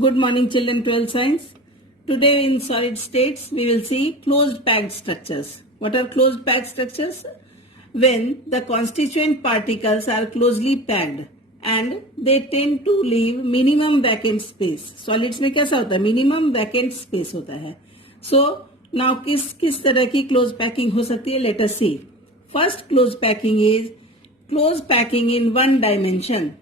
Good morning, children. 12th Science. Today in solid states, we will see closed packed structures. What are closed packed structures? When the constituent particles are closely packed and they tend to leave minimum vacant space. Solids में कैसा होता है? Minimum vacant space होता है. So now किस तरह की closed packing हो सकती है? Let us see. First closed packing is closed packing in one dimension.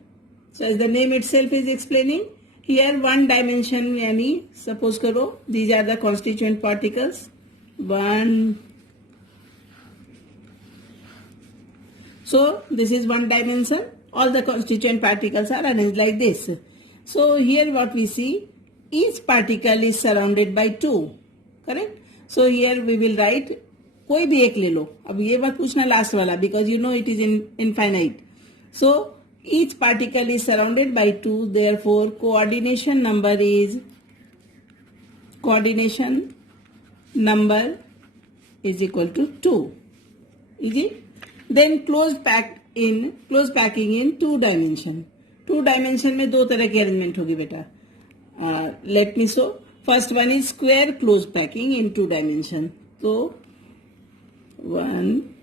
So as the name itself is explaining, here one dimension यानी suppose करो these are the constituent particles. One. So this is one dimension. All the constituent particles are arranged like this. So here what we see, each particle is surrounded by two. Correct? So here we will write कोई भी एक ले लो. अब ये मत पूछना last वाला because you know it is infinite. So each particle is surrounded by two. Therefore coordination number is equal to 2. Easy? Then closed packing in two dimension. Two dimension में दो तरह की arrangement होगी बेटा. Let me show. First one is square closed packing in two dimension. So one.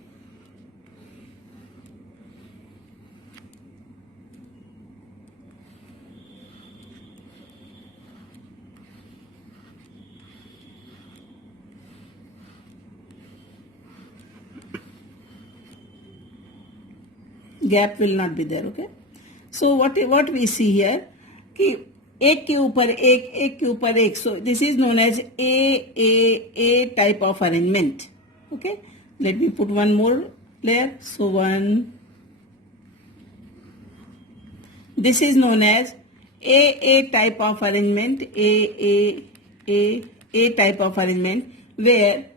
Gap will not be there. Okay. So what we see here कि एक के ऊपर एक के ऊपर एक. So this is known as A type of arrangement. Okay. Let me put one more layer. So one. This is known as A type of arrangement. A type of arrangement where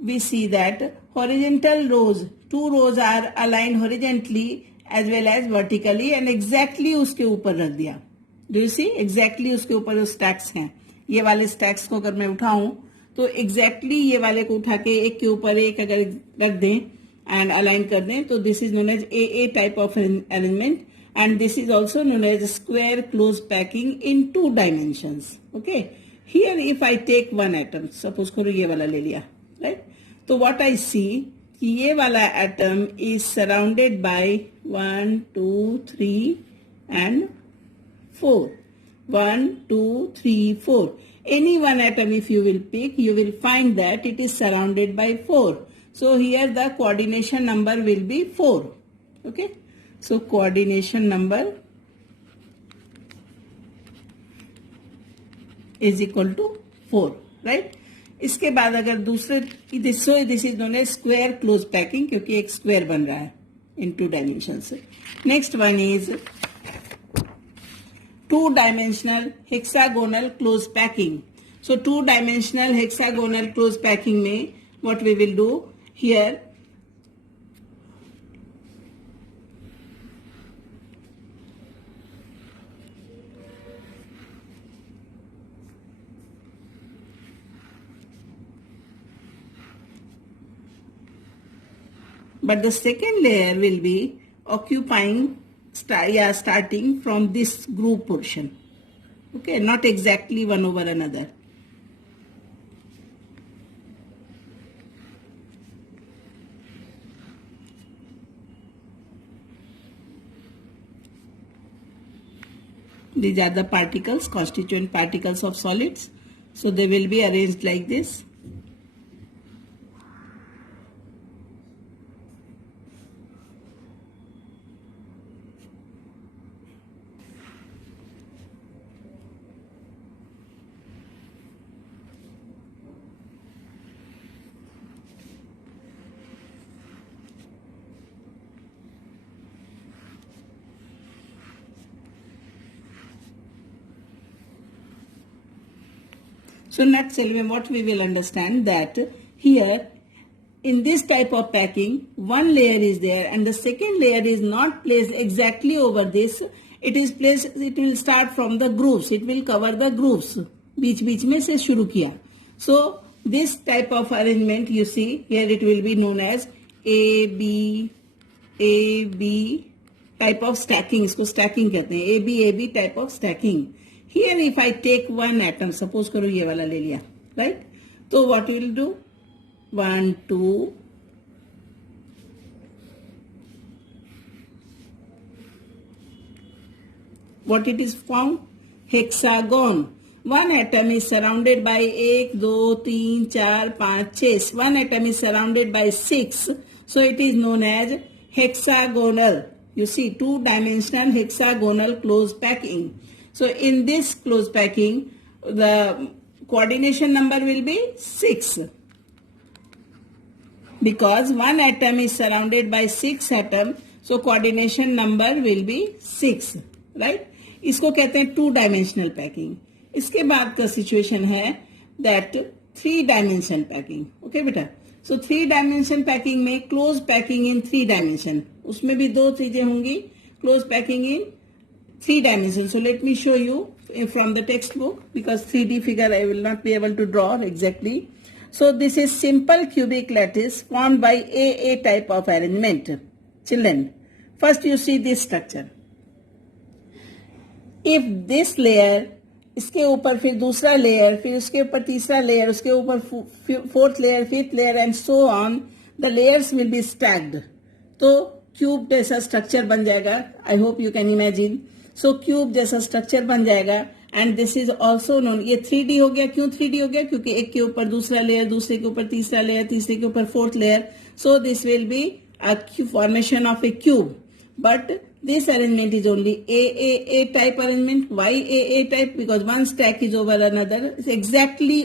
we see that horizontal rows, two rows are aligned horizontally as well as vertically and exactly उसके ऊपर रख दिया. Do you see? Exactly उसके ऊपर जो stacks हैं. ये वाले stacks को अगर मैं उठाऊं तो exactly ये वाले को उठा के एक के ऊपर एक अगर रख दें and align कर दें तो this is known as A type of arrangement and this is also known as square closed packing in two dimensions. Okay. Here if I take one atom, suppose करो ये वाला ले लिया, right? तो what I see कि ये वाला atom is surrounded by 1, 2, 3 and 4. 1, 2, 3, 4. Any one atom if you will pick, you will find that it is surrounded by 4. So here the coordination number will be 4. Okay. So coordination number is equal to 4. Right. इसके बाद अगर दूसरे this is known as square close packing क्योंकि एक square बन रहा है in two dimension से. Next one is two dimensional hexagonal close packing. So two dimensional hexagonal close packing में what we will do here, but the second layer will be occupying starting from this group portion. Okay, not exactly one over another. These are the particles, constituent particles of solids. So they will be arranged like this. So next what we will understand that here in this type of packing one layer is there and the second layer is not placed exactly over this. It is placed, it will start from the grooves. It will cover the grooves. बीच में से शुरू किया. So this type of arrangement you see here it will be known as A B type of stacking. इसको stacking कहते हैं. A B type of stacking. Here if I take one atom, suppose करो ये वाला ले लिया, right? तो what will do? 1, 2, what it is found? Hexagon. One atom is surrounded by 1, 2, 3, 4, 5, 6. One atom is surrounded by 6. So it is known as hexagonal. You see, two-dimensional hexagonal close packing. So in this close packing, the coordination number will be 6. Because one atom is surrounded by 6 atoms, so coordination number will be 6. Right? इसको कहते हैं two dimensional packing. इसके बाद का situation है that 3 dimension packing. Okay बेटा, so 3 dimension packing में close packing in 3 dimension, उसमें भी 2 चीजें होंगी. Close packing in 3 dimension. So let me show you from the textbook because 3D figure I will not be able to draw exactly. So this is simple cubic lattice formed by AA type of arrangement. Children, first you see this structure. If this layer, इसके ऊपर फिर दूसरा layer, फिर उसके ऊपर तीसरा layer, उसके ऊपर fourth layer, fifth layer and so on, the layers will be stacked. तो क्यूब जैसा स्ट्रक्चर बन जाएगा. I hope you can imagine. So cube जैसा स्ट्रक्चर बन जाएगा. And this is also known. ये 3D हो गया. क्यों 3D हो गया? क्योंकि एक के ऊपर दूसरा लेयर, दूसरे के ऊपर तीसरा लेयर, तीसरे के ऊपर fourth layer. So this will be a formation of A cube. But this arrangement is only AAA type arrangement. Why AA type? Because one stack is over another. It's exactly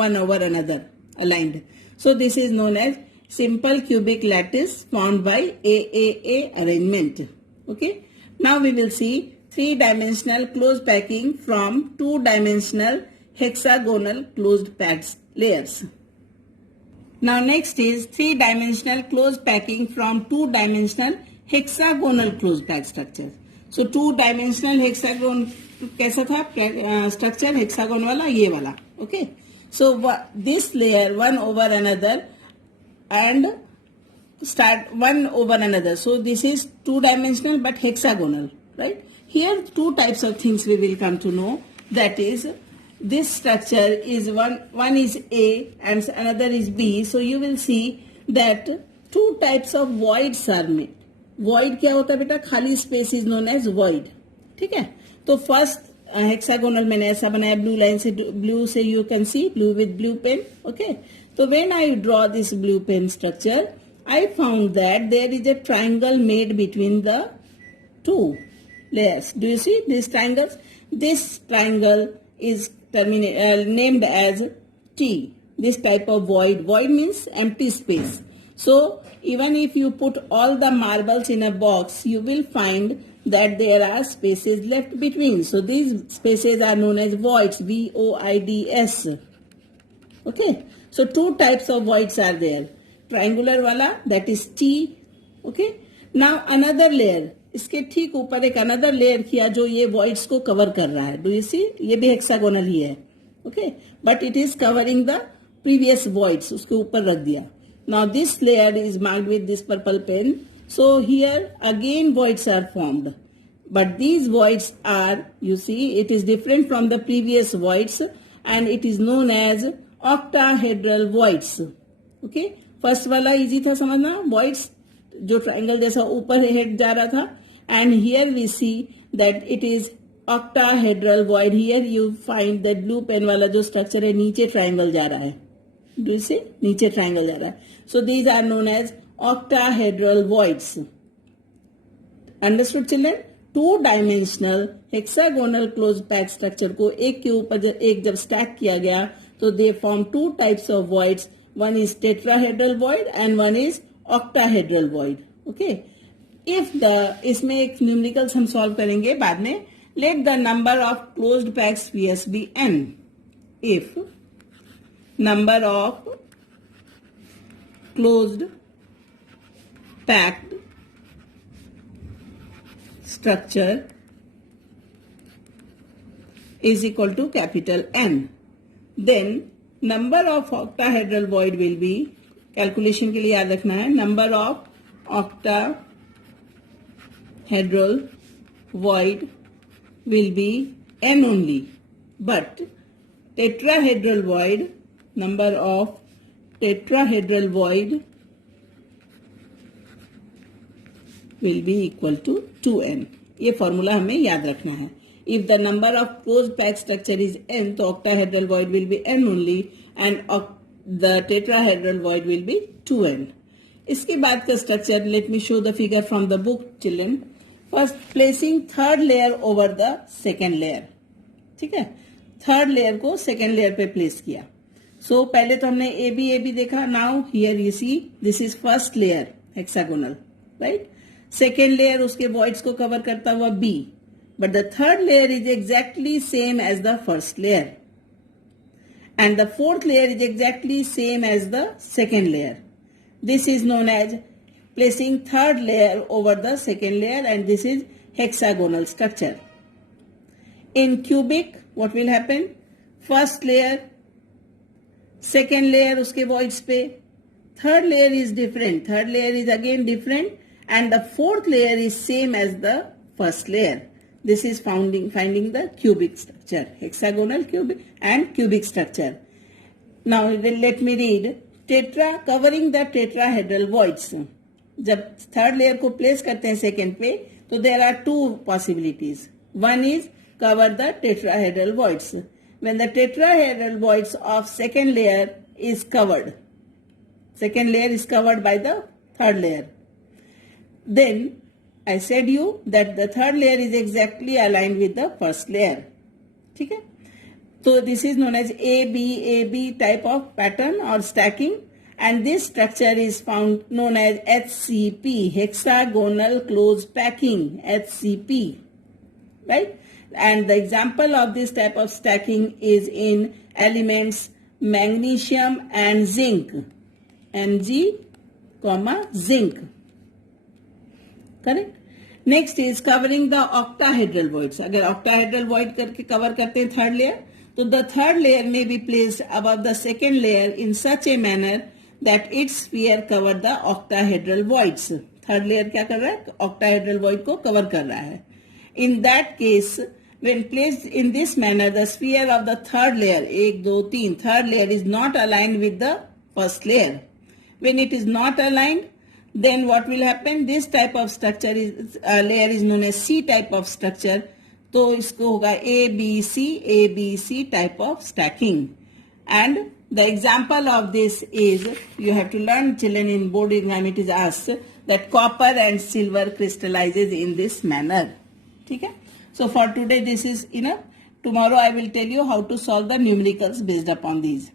one over another aligned. So this is known as simple cubic lattice formed by AAA arrangement. Okay. Now we will see 3-dimensional closed packing from 2-dimensional hexagonal closed packed layers. Now next is 3-dimensional closed packing from 2-dimensional hexagonal closed pack structure. So 2-dimensional hexagon कैसा था structure? hexagon वाला, ये वाला. Okay. So this layer one over another and start one over another. So this is 2-dimensional but hexagonal, right? Here 2 types of things we will come to know. That is, this structure is one is A and another is B. So you will see that 2 types of voids are made. Void क्या होता है बेटा? खाली space is known as void. ठीक है. तो first hexagonal मैंने ऐसा बनाया ब्लू लाइन से. ब्लू से you can see blue with blue pen. Okay. तो when I draw this blue pen structure, I found that there is a triangle made between the 2 layers. Do you see these triangles? This triangle is named as T. This type of void. Void means empty space. So even if you put all the marbles in a box, you will find that there are spaces left between. So these spaces are known as voids. VOIDS. Okay. So 2 types of voids are there. Triangular wala, that is T. Okay. Now another layer. इसके ठीक ऊपर एक another layer किया जो ये voids को cover कर रहा है. Do you see? ये भी hexagonal ही है. Okay. But it is covering the previous voids. उसके ऊपर रख दिया. Now this layer is marked with this purple pen. So here again voids are formed. But these voids are, you see, it is different from the previous voids and it is known as octahedral voids. Okay. First वाला easy था समझना. Voids जो triangle जैसा ऊपर head जा रहा था. And here we see that it is octahedral void. Here you find that blue pen वाला जो structure है नीचे triangle जा रहा है. Do you see? नीचे triangle जा रहा है. So these are known as octahedral voids. Understood children? 2-dimensional hexagonal closed pack structure को एक के ऊपर एक जब stack किया गया तो they form 2 types of voids. One is tetrahedral void and one is octahedral void. Okay? If the इसमें एक numericals हम solve करेंगे बाद में. Let the number of closed pack spheres be n. If number of closed packed structure is equal to capital N, then number of octahedral void will be, calculation के लिए याद रखना है, number of octahedral void will be n only. but tetrahedral void, number of tetrahedral void will be equal to 2n. ये formula हमें याद रखना है. If the number of closed packed structure is n, तो octahedral void will be n only and the tetrahedral void will be 2n. इसके बाद का structure, let me show the figure from the book children. First, placing third layer over the second layer. ठीक है, third layer को second layer पे place किया. So पहले तो हमने ए बी देखा. Now here you see this is first layer hexagonal, right. Second layer उसके वॉइड्स को कवर करता हुआ B, but the third layer is exactly same as the first layer and the fourth layer is exactly same as the second layer. This is known as placing third layer over the second layer, and this is hexagonal structure. In cubic, what will happen? First layer, second layer uske voids pe, third layer is different, third layer is again different, and the fourth layer is same as the first layer. This is finding the cubic structure, hexagonal, cubic and cubic structure. Now let me read. Covering the tetrahedral voids. जब third layer को place करते हैं second पे, तो there are two possibilities. One is cover the tetrahedral voids. When the tetrahedral voids of second layer is covered, second layer is covered by the third layer, then I said you that the third layer is exactly aligned with the first layer. ठीक है, तो this is known as AB type of pattern or stacking. And this structure is found known as HCP, hexagonal close packing, HCP, right? And the example of this type of stacking is in elements magnesium and zinc, Mg, zinc, correct? Next is covering the octahedral voids. अगर octahedral void करके cover करते हैं third layer, तो the third layer may be placed above the second layer in such a manner that its sphere cover the octahedral voids. Third layer क्या कर रहा है? Octahedral void को cover कर रहा है. In that case, when placed in this manner, the sphere of the third layer, 1, 2, 3, third layer is not aligned with the first layer. When it is not aligned, then what will happen? This type of structure is layer is known as C type of structure. तो इसको होगा ABC type of stacking. And the example of this is, you have to learn, children, in board exam it is asked that copper and silver crystallizes in this manner. ठीक है? So for today this is enough. Tomorrow I will tell you how to solve the numericals based upon these.